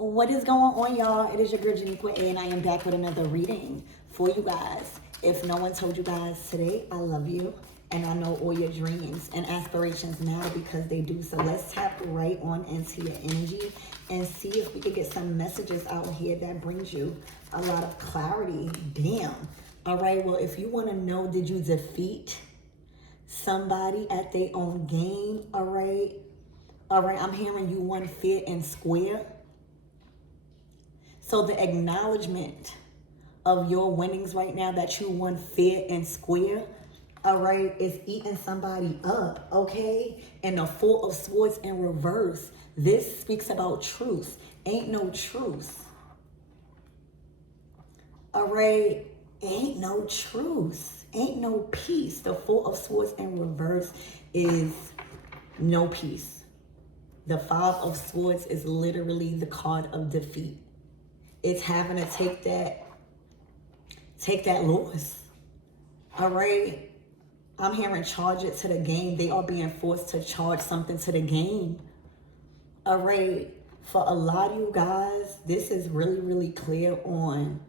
What is going on, y'all? It is your girl Janiqua, and I am back with another reading for you guys. If no one told you guys today, I love you, and I know all your dreams and aspirations matter because they do. So let's tap right on into your energy and see if we could get some messages out here that brings you a lot of clarity. Damn. All right, well, if you want to know, did you defeat somebody at their own game? All right, I'm hearing you won fair and square. So the acknowledgement of your winnings right now, that you won fair and square, all right, is eating somebody up, okay? And the Four of Swords in reverse. This speaks about truth. Ain't no truth. All right, ain't no truth. Ain't no peace. The Four of Swords in reverse is no peace. The Five of Swords is literally the card of defeat. It's having to take that loss. All right. I'm hearing charge it to the game. They are being forced to charge something to the game. All right. For a lot of you guys, this is really, really clear on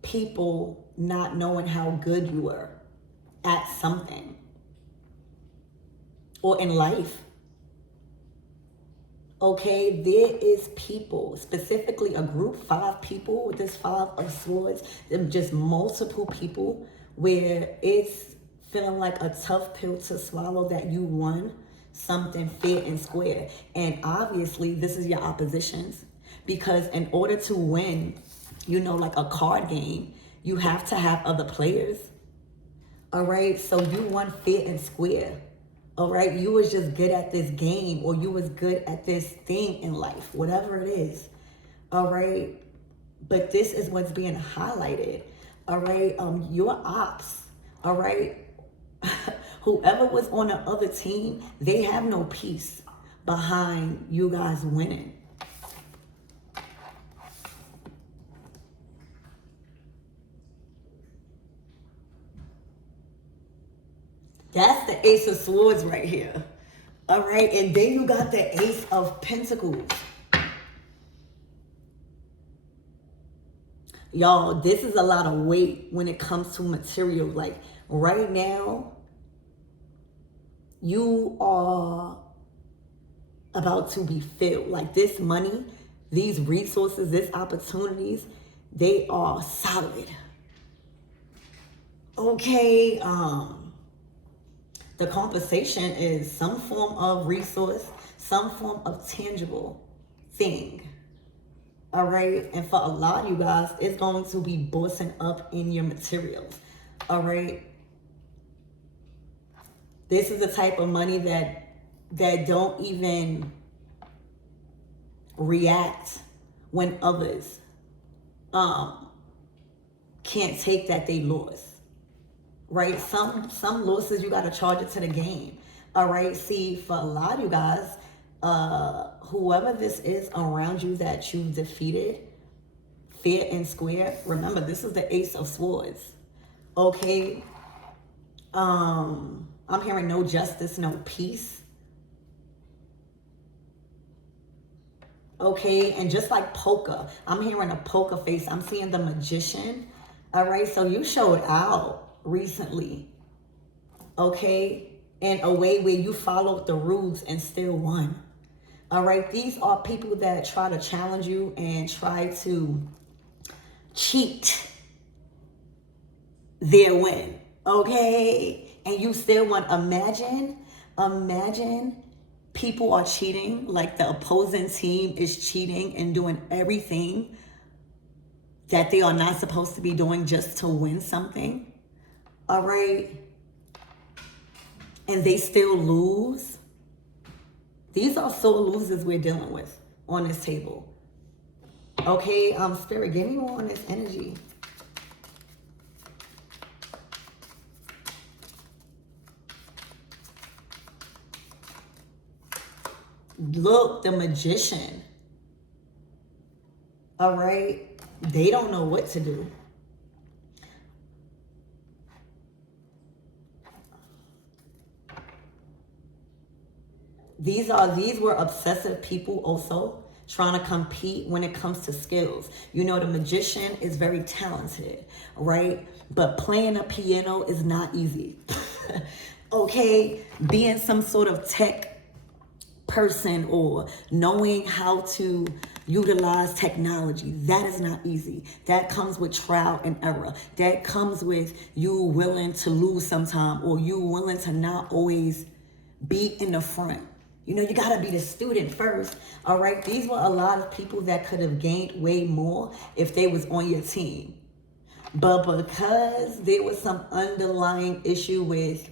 people not knowing how good you were at something or in life. Okay, there is people, specifically a group, 5 people with this Five of Swords, just multiple people where it's feeling like a tough pill to swallow that you won something fair and square. And obviously, this is your oppositions, because in order to win, you know, like a card game, you have to have other players. All right, so you won fair and square. All right, you was just good at this game, or you was good at this thing in life, whatever it is. All right, but this is what's being highlighted. All right, your ops. All right, whoever was on the other team, they have no peace behind you guys winning. That's the Ace of Swords right here. All right, and then you got the Ace of Pentacles. Y'all, this is a lot of weight when it comes to material. Like right now, you are about to be filled. Like this money, these resources, these opportunities, they are solid. Okay, the compensation is some form of resource, some form of tangible thing. All right. And for a lot of you guys, it's going to be bossing up in your materials. All right. This is the type of money that don't even react when others can't take that they lost. Right? Some losses, you got to charge it to the game. All right. See, for a lot of you guys, whoever this is around you that you defeated fair and square, remember, this is the Ace of Swords. Okay. I'm hearing no justice, no peace. Okay. And just like poker, I'm hearing a poker face. I'm seeing the Magician. All right. So you showed out recently, okay, in a way where you followed the rules and still won. All right, these are people that try to challenge you and try to cheat their win, okay, and you still won. Imagine people are cheating, like the opposing team is cheating and doing everything that they are not supposed to be doing just to win something. All right. And they still lose. These are sore losers we're dealing with on this table. Okay, Spirit, give me more on this energy. Look, the Magician. All right. They don't know what to do. These were obsessive people also trying to compete when it comes to skills. You know, the magician is very talented, right? But playing a piano is not easy. Okay, being some sort of tech person or knowing how to utilize technology, that is not easy. That comes with trial and error. That comes with you willing to lose sometime, or you willing to not always be in the front. You know, you got to be the student first. All right. These were a lot of people that could have gained way more if they was on your team. But because there was some underlying issue with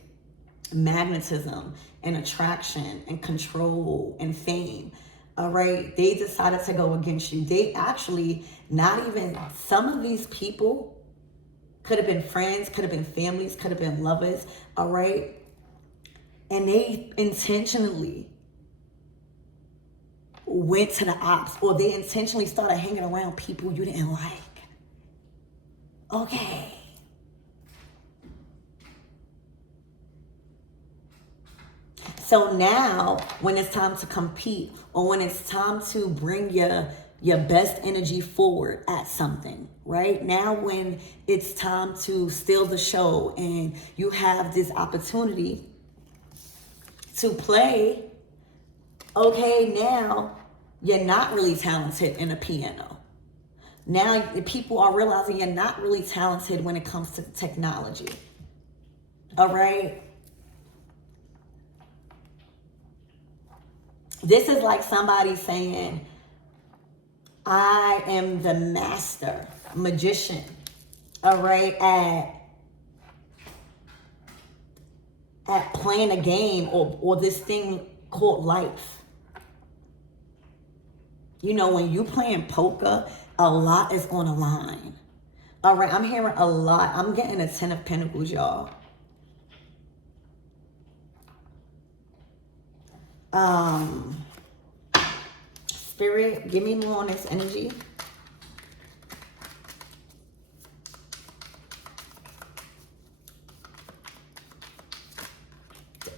magnetism and attraction and control and fame, all right, they decided to go against you. They actually, not even, some of these people could have been friends, could have been families, could have been lovers, all right? And they intentionally went to the ops, or they intentionally started hanging around people you didn't like. Okay. So now when it's time to compete, or when it's time to bring your best energy forward at something, right? Now when it's time to steal the show and you have this opportunity to play, okay, now you're not really talented in a piano. Now people are realizing you're not really talented when it comes to technology. All right? This is like somebody saying, I am the master magician, all right, at playing a game or this thing called life. You know, when you playing poker, a lot is on the line. All right, I'm hearing a lot. I'm getting a 10 of Pentacles, y'all. Spirit, give me more on this energy.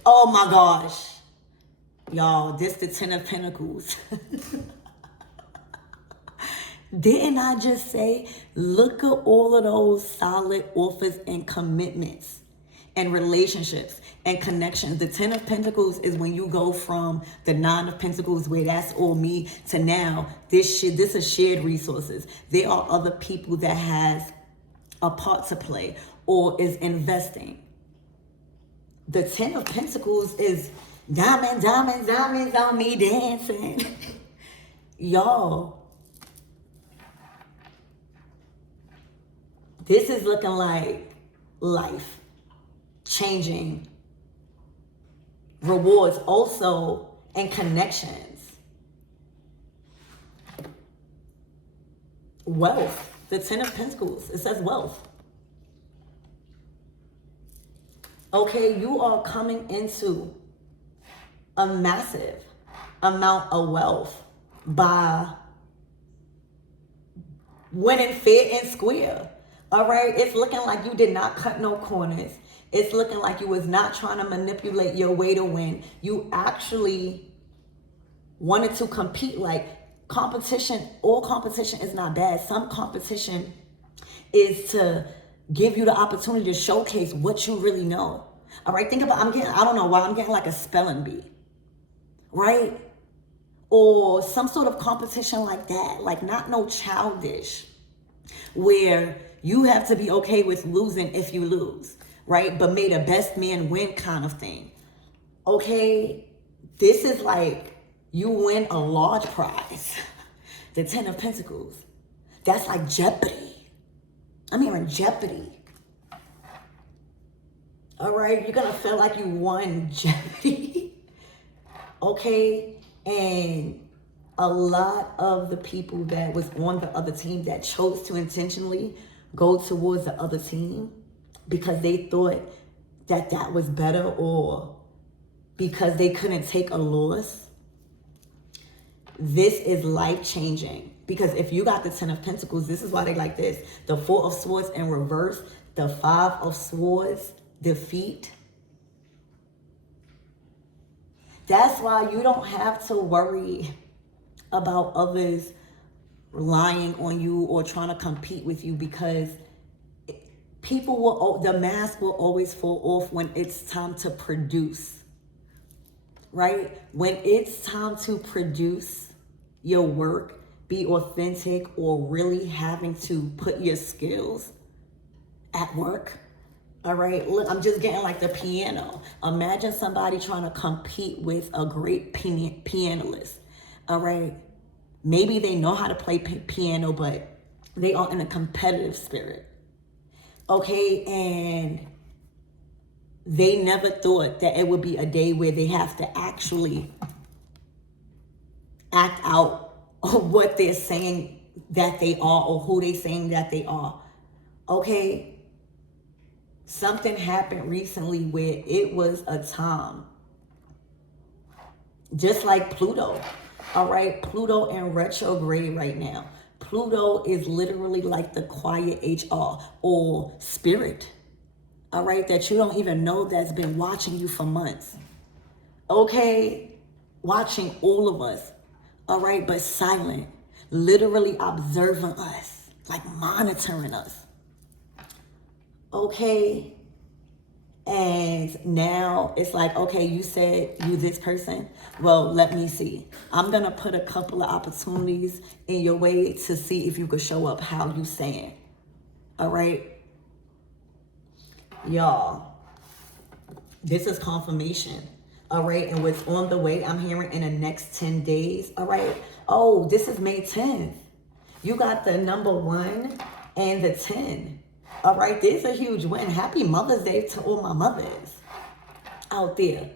Oh my gosh. Y'all, this the 10 of Pentacles. Didn't I just say, look at all of those solid offers and commitments and relationships and connections. The 10 of Pentacles is when you go from the 9 of Pentacles, where that's all me, to now this is shared resources. There are other people that has a part to play or is investing. The 10 of Pentacles is diamonds, diamonds, diamonds on me dancing. Y'all, this is looking like life changing rewards also, and connections. Wealth. The 10 of Pentacles. It says wealth. Okay, you are coming into a massive amount of wealth by winning fair and square. All right, it's looking like you did not cut no corners. It's looking like you was not trying to manipulate your way to win. You actually wanted to compete. Like competition, all competition is not bad. Some competition is to give you the opportunity to showcase what you really know. All right, think about, I don't know why I'm getting like a spelling bee, right? Or some sort of competition like that. Like not no childish, where you have to be okay with losing if you lose, right? But may the best man win kind of thing. Okay, this is like you win a large prize. The 10 of Pentacles. That's like Jeopardy. I'm hearing Jeopardy. All right, you're gonna feel like you won Jeopardy. Okay, and a lot of the people that was on the other team that chose to intentionally go towards the other team because they thought that that was better, or because they couldn't take a loss. This is life-changing, because if you got the 10 of Pentacles, this is why they like this. The 4 of Swords in reverse, the 5 of Swords, defeat. That's why you don't have to worry about others relying on you or trying to compete with you, because the mask will always fall off when it's time to produce, right? When it's time to produce your work, be authentic, or really having to put your skills at work. All right, look, I'm just getting like the piano. Imagine somebody trying to compete with a great pianist. All right, maybe they know how to play piano, but they are in a competitive spirit. Okay, and they never thought that it would be a day where they have to actually act out what they're saying that they are, or who they're saying that they are. Okay, something happened recently where it was a time, just like Pluto. All right, Pluto in retrograde right now. Pluto is literally like the quiet HR or spirit, all right, that you don't even know, that's been watching you for months. Okay, watching all of us, all right, but silent, literally observing us, like monitoring us. Okay, and now it's like, okay, you said you this person. Well, let me see. I'm going to put a couple of opportunities in your way to see if you could show up how you saying. All right? Y'all, this is confirmation. All right? And what's on the way, I'm hearing in the next 10 days. All right? Oh, this is May 10th. You got the number 1 and the 10. All right, there's a huge win. Happy Mother's Day to all my mothers out there.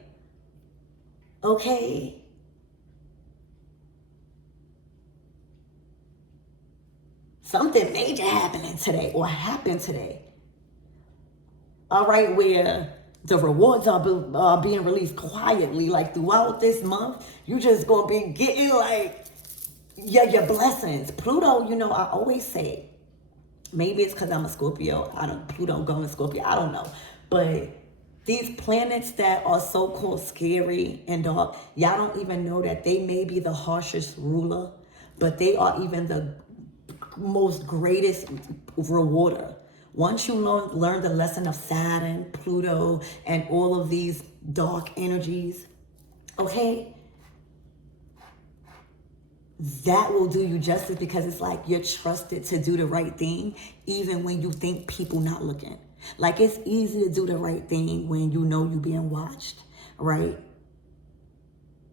Okay. Something major happening today, or happened today. All right, where the rewards are being released quietly, like throughout this month. You just gonna be getting like your blessings. Pluto, I always say, maybe it's because I'm a Scorpio. Pluto going Scorpio. I don't know. But these planets that are so-called scary and dark, y'all don't even know that they may be the harshest ruler, but they are even the most greatest rewarder. Once you learn the lesson of Saturn, Pluto, and all of these dark energies, okay, that will do you justice, because it's like you're trusted to do the right thing even when you think people not looking. Like, it's easy to do the right thing when you know you're being watched, right?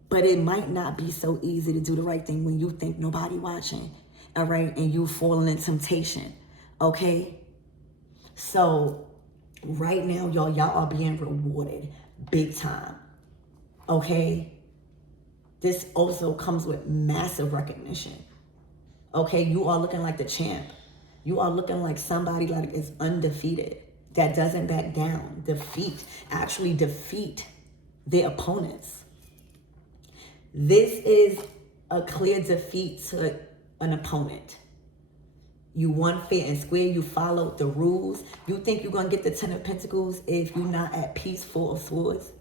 But it might not be so easy to do the right thing when you think nobody watching, all right? And you falling in temptation, okay? So right now, y'all are being rewarded big time, okay? This also comes with massive recognition. Okay, you are looking like the champ. You are looking like somebody like is undefeated, that doesn't back down, actually defeat their opponents. This is a clear defeat to an opponent. You won fair and square. You followed the rules. You think you're going to get the 10 of Pentacles if you're not at peace, 4 of Swords.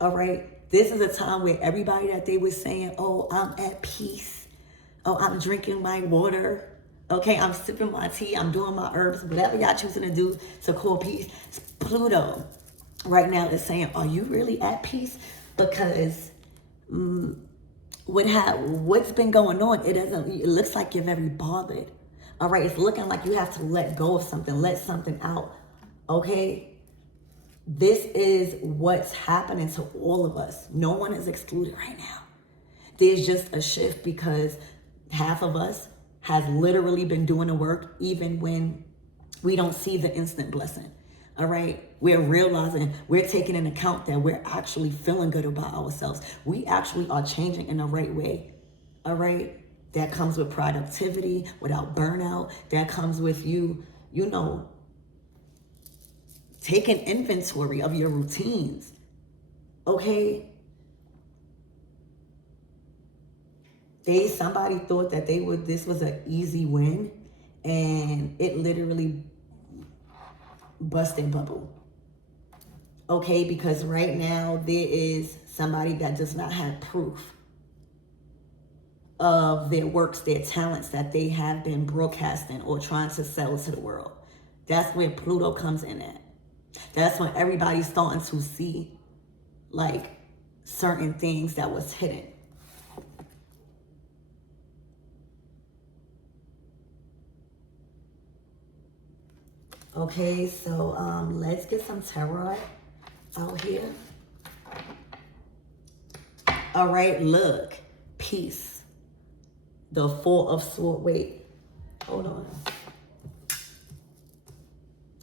All right. This is a time where everybody that they were saying, oh, I'm at peace. Oh, I'm drinking my water. Okay, I'm sipping my tea. I'm doing my herbs. Whatever y'all choosing to do to call peace. Pluto right now is saying, are you really at peace? Because what's been going on, it looks like you're very bothered. All right, it's looking like you have to let go of something, let something out. Okay? This is what's happening to all of us. No one is excluded right now. There's just a shift because half of us has literally been doing the work even when we don't see the instant blessing. All right? We're realizing, we're taking into account that we're actually feeling good about ourselves. We actually are changing in the right way. All right? That comes with productivity, without burnout. That comes with you take an inventory of your routines, okay? Somebody thought that this was an easy win, and it literally busted bubble, okay? Because right now there is somebody that does not have proof, of their works, their talents that they have been broadcasting or trying to sell to the world. That's where Pluto comes in at. That's when everybody's starting to see like certain things that was hidden. Okay, so let's get some tarot out here. All right, look, peace. The Four of Swords. Wait, hold on.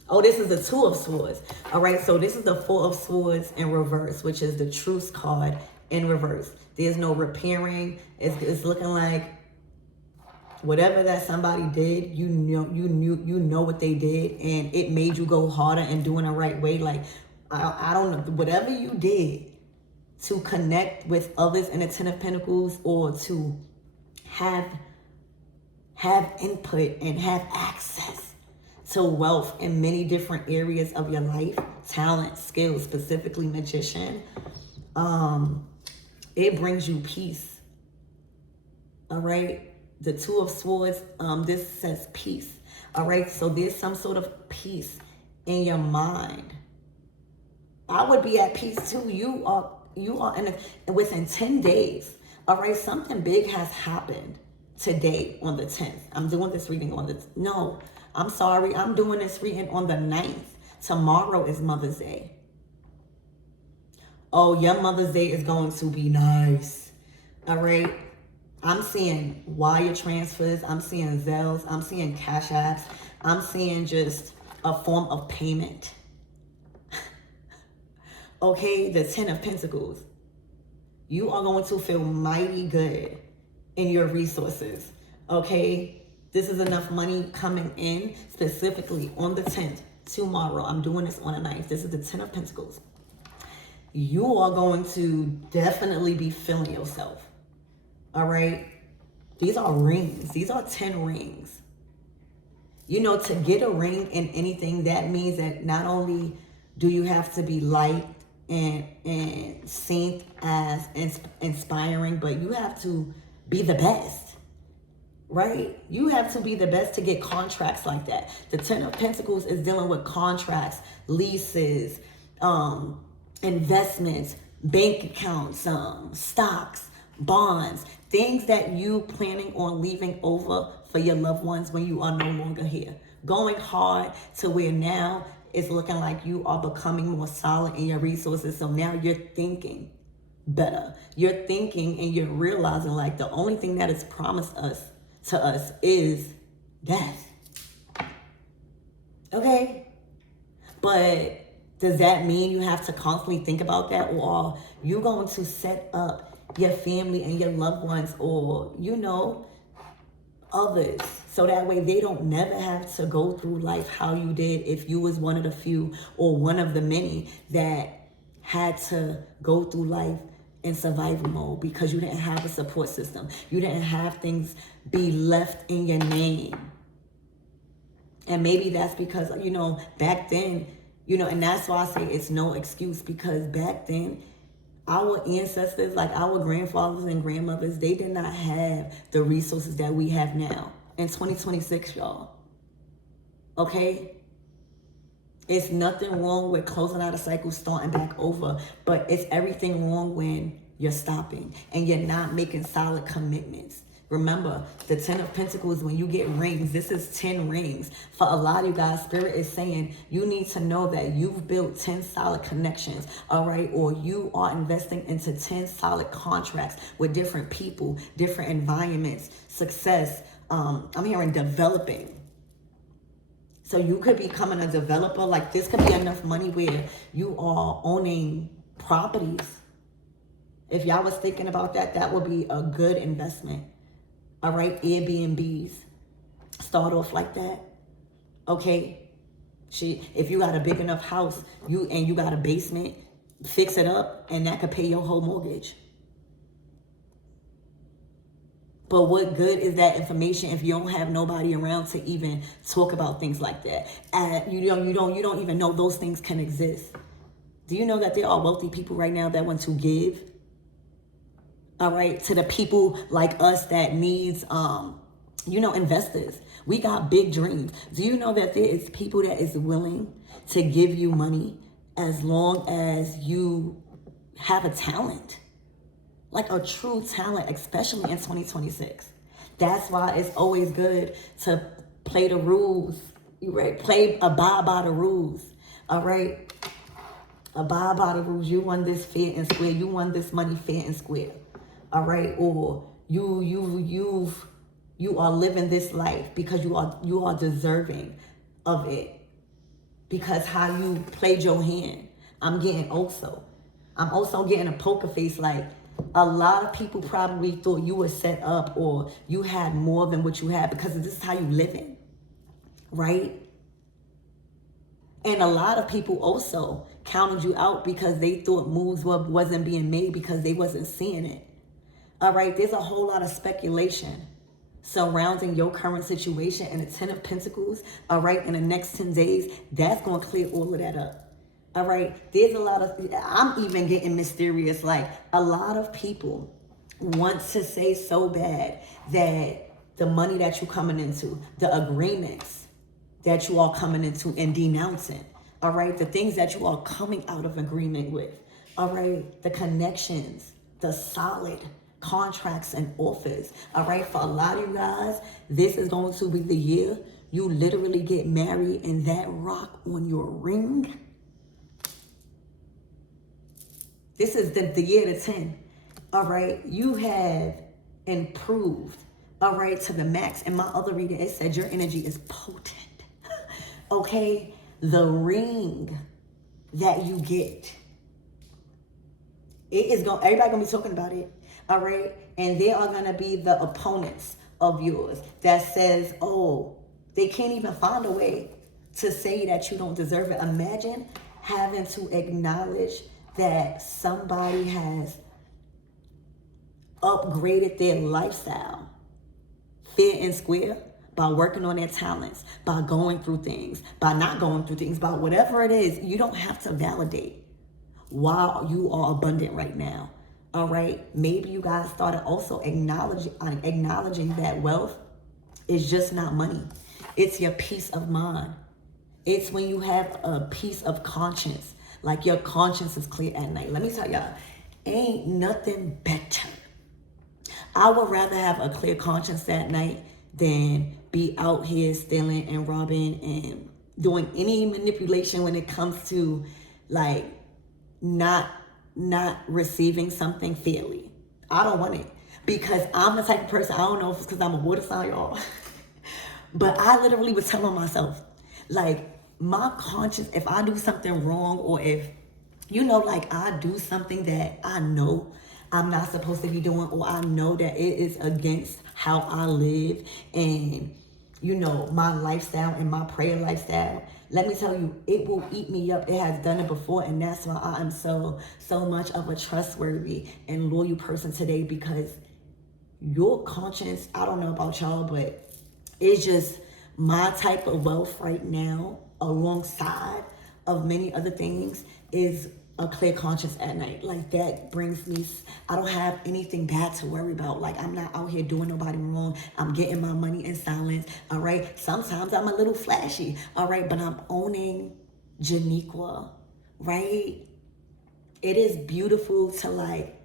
Oh, this is the Two of Swords. All right, so this is the Four of Swords in reverse, which is the Truce card in reverse. There's no repairing. It's looking like whatever that somebody did, you know what they did, and it made you go harder and doing the right way. Like I don't know, whatever you did to connect with others in the Ten of Pentacles, or to have input and have access to wealth in many different areas of your life, talent, skills, specifically magician, it brings you peace. All right, the Two of Swords, this says peace. All right, so there's some sort of peace in your mind. I would be at peace too. You are within 10 days. All right, something big has happened today on the 10th. I'm doing this reading on the, no, I'm sorry. I'm doing this reading on the 9th. Tomorrow is Mother's Day. Oh, your Mother's Day is going to be nice. All right. I'm seeing wire transfers. I'm seeing Zelles. I'm seeing Cash Apps. I'm seeing just a form of payment. Okay, the Ten of Pentacles. You are going to feel mighty good in your resources. Okay, this is enough money coming in specifically on the 10th. Tomorrow, I'm doing this on the 9th. This is the Ten of Pentacles. You are going to definitely be feeling yourself. All right, these are rings. These are 10 rings. You know, to get a ring in anything, that means that not only do you have to be light and seen as inspiring, but you have to be the best, right? You have to be the best to get contracts like that. The Ten of Pentacles is dealing with contracts, leases, investments, bank accounts, stocks, bonds, things that you planning on leaving over for your loved ones when you are no longer here. Going hard to where now it's looking like you are becoming more solid in your resources. So now you're thinking better. You're thinking and you're realizing like the only thing that is promised to us is death. Okay? But does that mean you have to constantly think about that? Or are you going to set up your family and your loved ones, or, you know, others, so that way they don't never have to go through life how you did if you was one of the few or one of the many that had to go through life in survival mode because you didn't have a support system. You didn't have things be left in your name. And maybe that's because, you know, back then, you know, and that's why I say it's no excuse, because back then, our ancestors, like our grandfathers and grandmothers, they did not have the resources that we have now in 2026, y'all. Okay? It's nothing wrong with closing out a cycle, starting back over, but it's everything wrong when you're stopping and you're not making solid commitments. Remember, the Ten of Pentacles, when you get rings, this is 10 rings. For a lot of you guys, Spirit is saying you need to know that you've built 10 solid connections, all right? Or you are investing into 10 solid contracts with different people, different environments, success. I'm hearing developing. So you could be becoming a developer. Like this could be enough money where you are owning properties. If y'all was thinking about that, that would be a good investment. All right, Airbnbs, start off like that. Okay, if you got a big enough house, you got a basement, fix it up, and that could pay your whole mortgage. But what good is that information if you don't have nobody around to even talk about things like that? You don't even know those things can exist. Do you know that there are wealthy people right now that want to give All right, to the people like us that needs, investors. We got big dreams. Do you know that there is people that is willing to give you money as long as you have a talent, like a true talent, especially in 2026. That's why it's always good to play the rules. You right? Abide by the rules. All right, abide by the rules. You won this fair and square. You won this money fair and square. All right, or you are living this life because you are deserving of it, because how you played your hand. I'm also getting a poker face. Like, a lot of people probably thought you were set up or you had more than what you had because this is how you living, right? And a lot of people also counted you out because they thought moves wasn't being made because they wasn't seeing it. All right, there's a whole lot of speculation surrounding your current situation, and the 10 of Pentacles, all right, in the next 10 days, that's going to clear all of that up. All right, there's a lot of, I'm even getting mysterious, like a lot of people want to say so bad that the money that you're coming into, the agreements that you are coming into and denouncing, all right, the things that you are coming out of agreement with, all right, the connections, the solid contracts and offers, all right, for a lot of you guys, this is going to be the year you literally get married and that rock on your ring. This is the year to 10, all right, you have improved, all right, to the max. In my other reading, it said your energy is potent, okay, the ring that you get, everybody gonna be talking about it. All right, and there are gonna be the opponents of yours that says, oh, they can't even find a way to say that you don't deserve it. Imagine having to acknowledge that somebody has upgraded their lifestyle fair and square by working on their talents, by going through things, by not going through things, by whatever it is. You don't have to validate why you are abundant right now. All right, maybe you guys started also acknowledging that wealth is just not money. It's your peace of mind. It's when you have a peace of conscience, like your conscience is clear at night. Let me tell y'all, ain't nothing better. I would rather have a clear conscience at night than be out here stealing and robbing and doing any manipulation when it comes to like not receiving something fairly. I don't want it because I'm the type of person, I don't know if it's because I'm a water sign, y'all, but I literally was telling myself, like, my conscience, if I do something wrong or if, like I do something that I know I'm not supposed to be doing, or I know that it is against how I live and, my lifestyle and my prayer lifestyle, let me tell you, it will eat me up. It has done it before, and that's why I am so much of a trustworthy and loyal person today, because your conscience, I don't know about y'all, but it's just my type of wealth right now, alongside of many other things, is a clear conscience at night. Like, that brings me, I don't have anything bad to worry about. Like, I'm not out here doing nobody wrong. I'm getting my money in silence, all right? Sometimes I'm a little flashy, all right? But I'm owning Janiqua, right? It is beautiful to, like,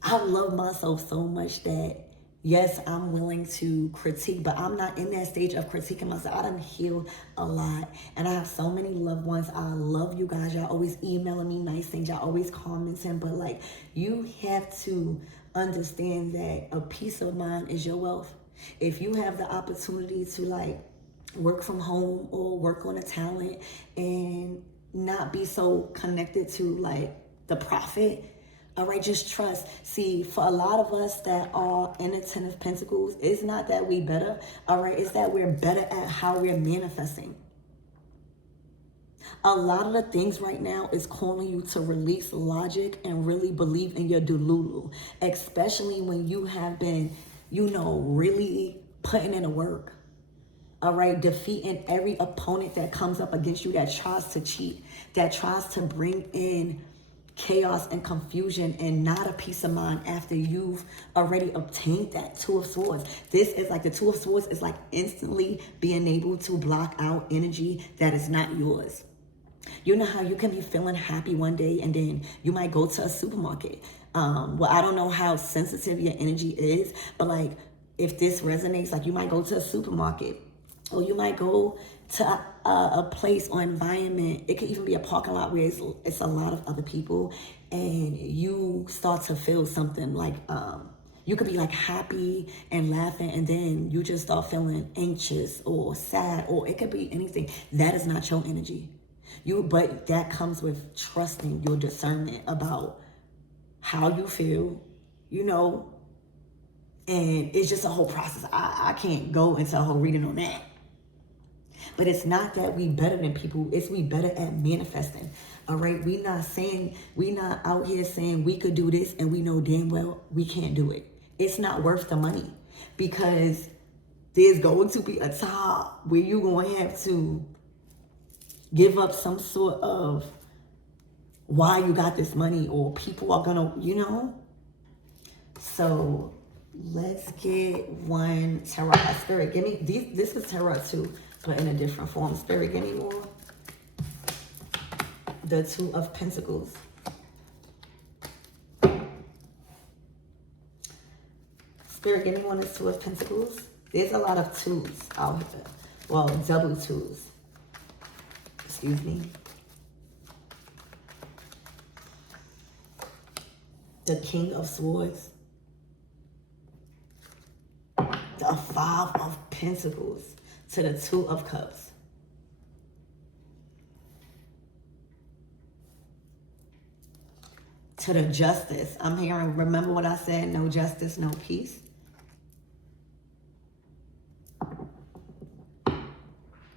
I love myself so much that, yes, I'm willing to critique, but I'm not in that stage of critiquing myself. I done healed a lot, and I have so many loved ones. I love you guys. Y'all always emailing me nice things. Y'all always commenting, but like, you have to understand that a peace of mind is your wealth. If you have the opportunity to like work from home or work on a talent and not be so connected to like the profit, all right, just trust. See, for a lot of us that are in the 10 of Pentacles, it's not that we better, all right? It's that we're better at how we're manifesting. A lot of the things right now is calling you to release logic and really believe in your delulu, especially when you have been, really putting in the work. All right, defeating every opponent that comes up against you that tries to cheat, that tries to bring in chaos and confusion and not a peace of mind after you've already obtained that. Two of Swords. This is like the Two of Swords is like instantly being able to block out energy that is not yours. You know how you can be feeling happy one day and then you might go to a supermarket. Well, I don't know how sensitive your energy is, but like if this resonates, like you might go to a supermarket or you might go to a place or environment. It could even be a parking lot where it's a lot of other people and you start to feel something like, you could be like happy and laughing and then you just start feeling anxious or sad, or it could be anything. That is not your energy. But that comes with trusting your discernment about how you feel, you know, and it's just a whole process. I can't go into a whole reading on that. But it's not that we better than people. It's we better at manifesting. All right. We not out here saying we could do this and we know damn well we can't do it. It's not worth the money because there's going to be a time where you're going to have to give up some sort of why you got this money, or people are gonna, you know. So let's get one tarot. Spirit, give me these. This is tarot too, but in a different form. Spirit, give me more. The Two of Pentacles. Spirit, give me one of the Two of Pentacles. There's a lot of twos out here. Well, double twos. Excuse me. The King of Swords. The Five of Pentacles to the Two of Cups. To the Justice. I'm hearing, remember what I said, no justice, no peace.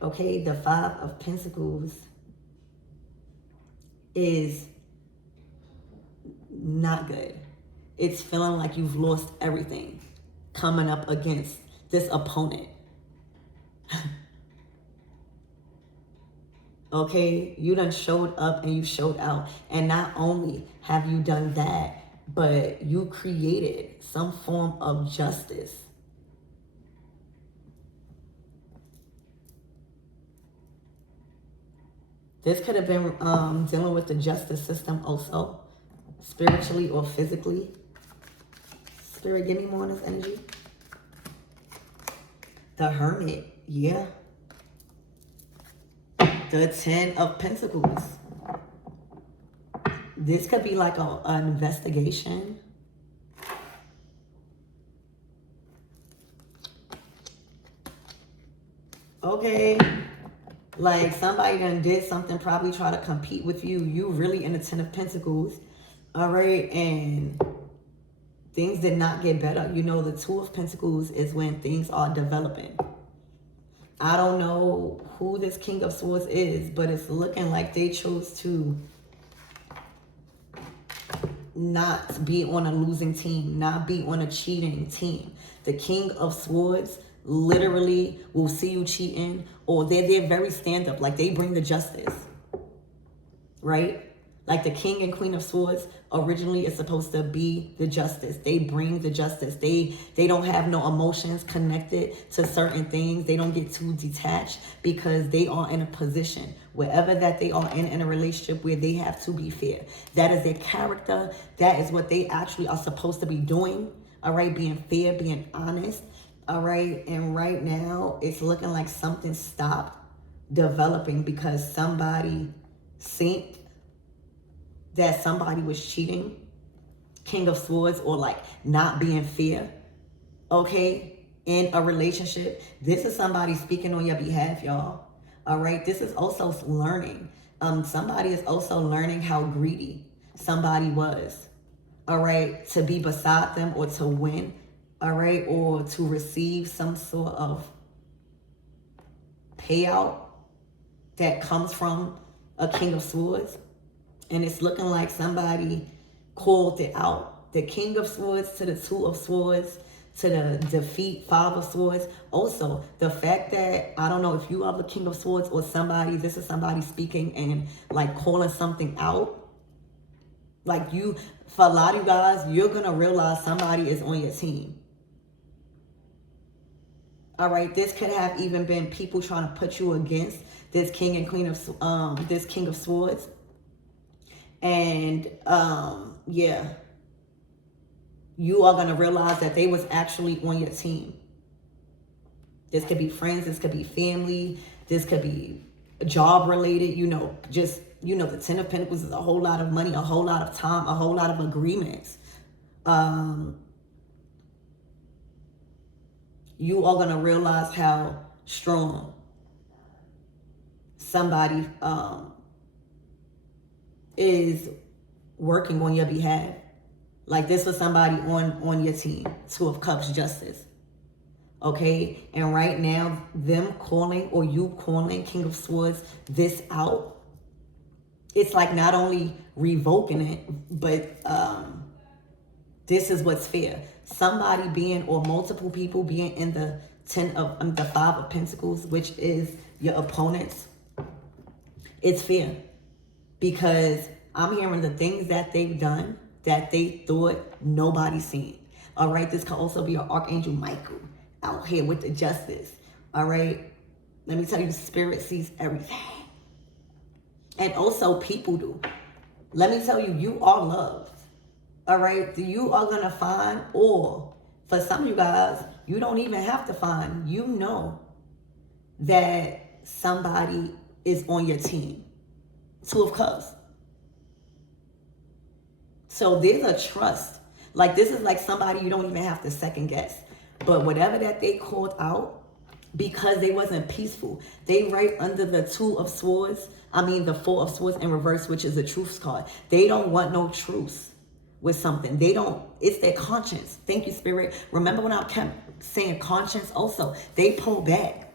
Okay, the Five of Pentacles is not good. It's feeling like you've lost everything coming up against this opponent. Okay, you done showed up and you showed out. And not only have you done that, but you created some form of justice. This could have been dealing with the justice system also, spiritually or physically. Spirit, give me more on this energy. The Hermit, yeah. The Ten of Pentacles. This could be like an investigation. Okay. Like somebody done did something, probably try to compete with you. You really in the Ten of Pentacles. All right. And things did not get better. You know, the Two of Pentacles is when things are developing. I don't know who this King of Swords is, but it's looking like they chose to not be on a losing team, not be on a cheating team. The King of Swords literally will see you cheating, or they're very stand-up, like they bring the justice, right? Like the King and Queen of Swords originally is supposed to be the justice. They bring the justice. They don't have no emotions connected to certain things. They don't get too detached because they are in a position, wherever that they are in a relationship, where they have to be fair. That is their character. That is what they actually are supposed to be doing. All right, being fair, being honest. All right, and right now it's looking like something stopped developing because somebody synced that somebody was cheating, King of Swords, or like not being fair, okay, in a relationship. This is somebody speaking on your behalf, y'all. All right, this is also learning. Somebody is also learning how greedy somebody was, all right, to be beside them or to win, all right, or to receive some sort of payout that comes from a King of Swords. And it's looking like somebody called it out. The King of Swords to the Two of Swords to the defeat, Five of Swords. Also, the fact that, I don't know if you are the King of Swords or somebody, this is somebody speaking and like calling something out. Like for a lot of you guys, you're going to realize somebody is on your team. All right, this could have even been people trying to put you against this king and queen of, this king of swords. And, yeah, you are going to realize that they was actually on your team. This could be friends, this could be family, this could be job related, just, the Ten of Pentacles is a whole lot of money, a whole lot of time, a whole lot of agreements. You are going to realize how strong somebody is working on your behalf. Like this was somebody on your team. Two of Cups, Justice. Okay? And right now, them calling or you calling King of Swords this out, it's like not only revoking it, but this is what's fair. Somebody being, or multiple people being in the the Five of Pentacles, which is your opponents, it's fair. Because I'm hearing the things that they've done that they thought nobody seen. All right, this could also be an Archangel Michael out here with the Justice. All right, let me tell you, Spirit sees everything. And also people do. Let me tell you, you are loved. All right, you are going to find, or for some of you guys, you don't even have to find, you know that somebody is on your team. Two of Cups. So there's a trust. Like this is like somebody you don't even have to second guess. But whatever that they called out, because they wasn't peaceful, they right under the Two of Swords, the Four of Swords in reverse, which is a truce card. They don't want no truce with something. They don't, it's their conscience. Thank you, Spirit. Remember when I kept saying conscience also? They pulled back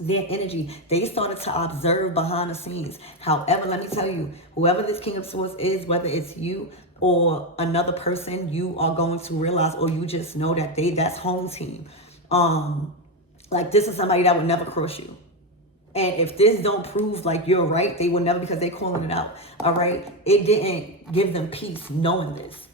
their energy. They started to observe behind the scenes. However, let me tell you, whoever this King of Swords is, whether it's you or another person, you are going to realize, or you just know that that's home team. Like this is somebody that would never cross you. And if this don't prove like you're right, they will never, because they're calling it out. All right. It didn't give them peace knowing this.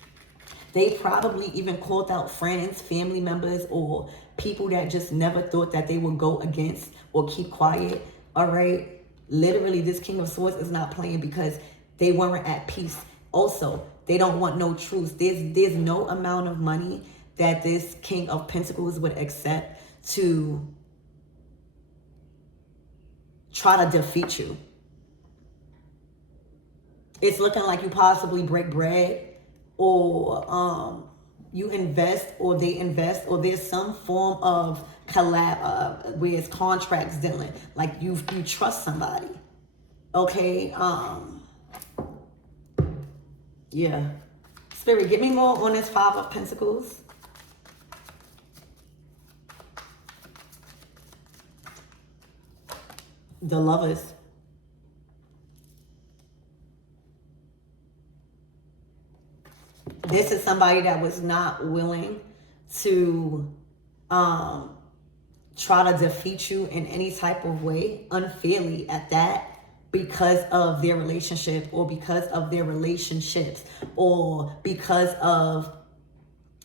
They probably even called out friends, family members, or people that just never thought that they would go against or keep quiet. All right. Literally, this King of Swords is not playing because they weren't at peace. Also, they don't want no truth. There's no amount of money that this King of Pentacles would accept to try to defeat you. It's looking like you possibly break bread, or you invest, or they invest, or there's some form of collab where it's contracts dealing. Like you trust somebody. Okay. Yeah. Spirit, give me more on this Five of Pentacles. The Lovers. This is somebody that was not willing to try to defeat you in any type of way, unfairly at that, because of their relationship, or because of their relationships, or because of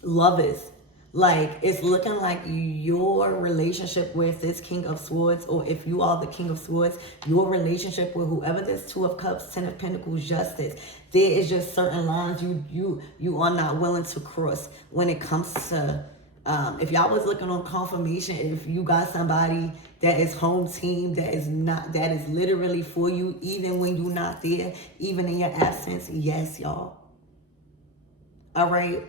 lovers. Like, it's looking like your relationship with this King of Swords, or if you are the King of Swords, your relationship with whoever this Two of Cups, Ten of Pentacles, Justice, there is just certain lines you are not willing to cross when it comes to, if y'all was looking on confirmation, if you got somebody that is home team, that is literally for you, even when you're not there, even in your absence, yes, y'all. All right.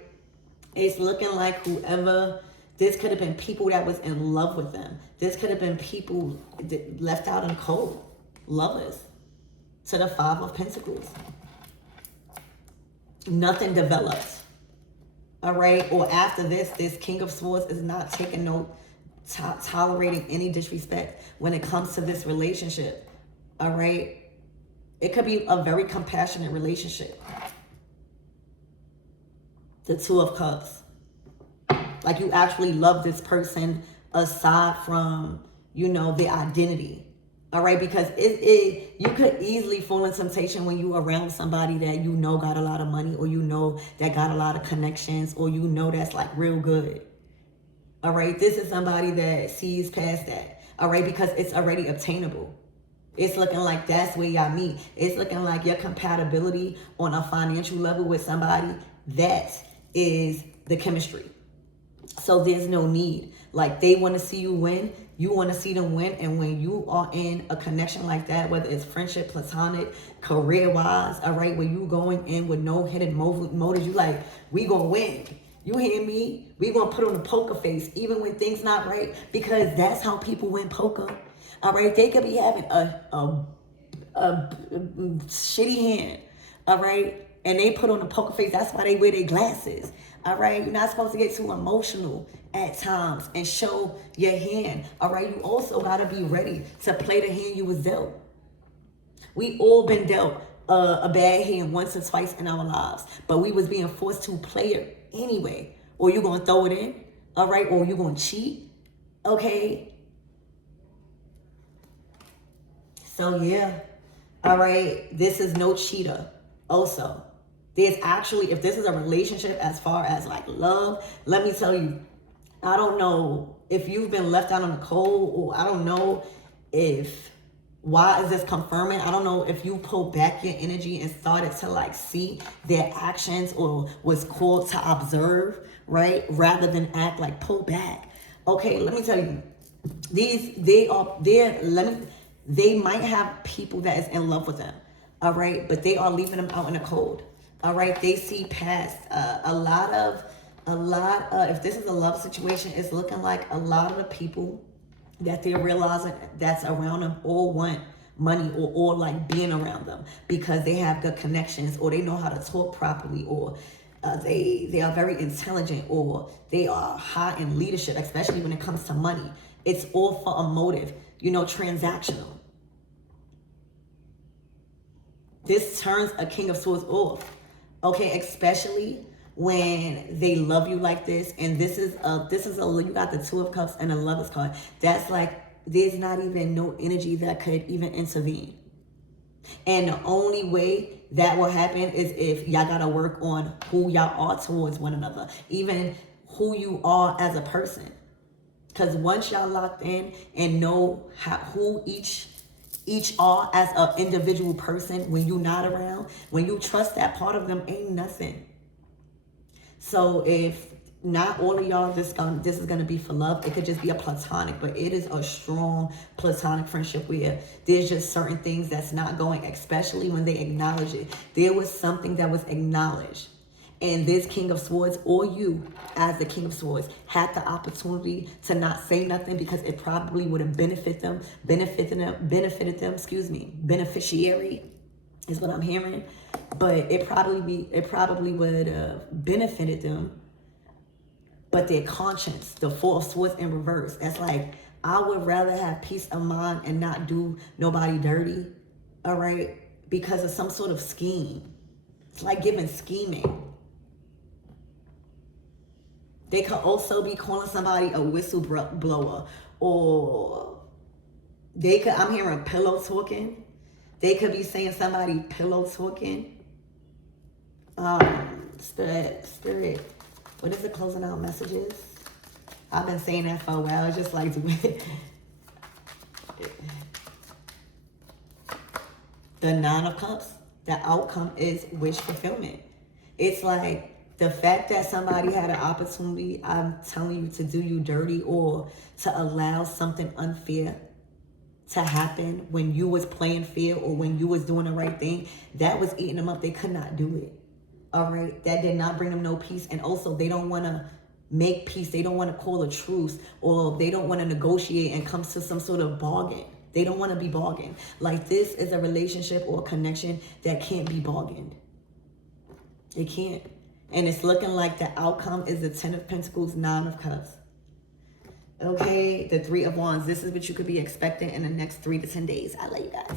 It's looking like whoever, this could have been people that was in love with them. This could have been people that left out in cold. Lovers. To the Five of Pentacles. Nothing developed. All right. Or after this King of Swords is not taking no, tolerating any disrespect when it comes to this relationship. All right. It could be a very compassionate relationship. The Two of Cups. Like you actually love this person aside from, their identity. All right, because you could easily fall in temptation when you around somebody that you know got a lot of money, or you know that got a lot of connections, or you know that's like real good. All right, this is somebody that sees past that. All right, because it's already obtainable. It's looking like that's where y'all meet. It's looking like your compatibility on a financial level with somebody, that is the chemistry. So there's no need. Like, they want to see you win. You want to see them win. And when you are in a connection like that, whether it's friendship, platonic, career-wise, all right, where you going in with no hidden motives, you like, we going to win. You hear me? We going to put on a poker face even when things not right, because that's how people win poker. All right, they could be having a shitty hand, all right, and they put on a poker face. That's why they wear their glasses. All right, you're not supposed to get too emotional at times and show your hand. All right, you also gotta be ready to play the hand you was dealt. We all been dealt a bad hand once or twice in our lives, but we was being forced to play it anyway. Or you gonna throw it in, all right, or you gonna cheat, okay? So yeah, all right, this is no cheater. Also, there's actually, if this is a relationship as far as like love, let me tell you, I don't know if you've been left out on the cold, or I don't know if, why is this confirming? I don't know if you pulled back your energy and started to like see their actions, or was called to observe, right? Rather than act, like pull back. Okay, let me tell you, they might have people that is in love with them, all right, but they are leaving them out in the cold, all right. They see past a lot of if this is a love situation, it's looking like a lot of the people that they're realizing that's around them all want money, or like being around them because they have good connections, or they know how to talk properly, or they are very intelligent, or they are high in leadership, especially when it comes to money. It's all for a motive, transactional. This turns a King of Swords off, okay? Especially when they love you like this, and this is you got the Two of Cups and a Lover's card. That's like, there's not even no energy that could even intervene. And the only way that will happen is if y'all gotta work on who y'all are towards one another, even who you are as a person. Because once y'all locked in and know who each are as an individual person, when you not around, when you trust that part of them, ain't nothing. So if not all of y'all, this is gonna be for love. It could just be a platonic, but it is a strong platonic friendship where there's just certain things that's not going, especially when they acknowledge it. There was something that was acknowledged. And this King of Swords, or you as the King of Swords, had the opportunity to not say nothing because it probably would have benefited them, beneficiary is what I'm hearing. But it probably would have benefited them. But their conscience, the Four of Swords in reverse, that's like, I would rather have peace of mind and not do nobody dirty, all right? Because of some sort of scheme. It's like giving scheming. They could also be calling somebody a whistleblower, or I'm hearing pillow talking. They could be saying somebody pillow talking. Spirit, what is the closing out messages? I've been saying that for a while. It's just like, the Nine of Cups, the outcome is wish fulfillment. It's like, the fact that somebody had an opportunity, I'm telling you, to do you dirty, or to allow something unfair to happen when you was playing fair, or when you was doing the right thing, that was eating them up. They could not do it. All right. That did not bring them no peace. And also, they don't want to make peace. They don't want to call a truce, or they don't want to negotiate and come to some sort of bargain. They don't want to be bargained. Like, this is a relationship or a connection that can't be bargained. It can't. And it's looking like the outcome is the Ten of Pentacles, Nine of Cups. Okay, the Three of Wands. This is what you could be expecting in the next 3 to 10 days. I love you guys.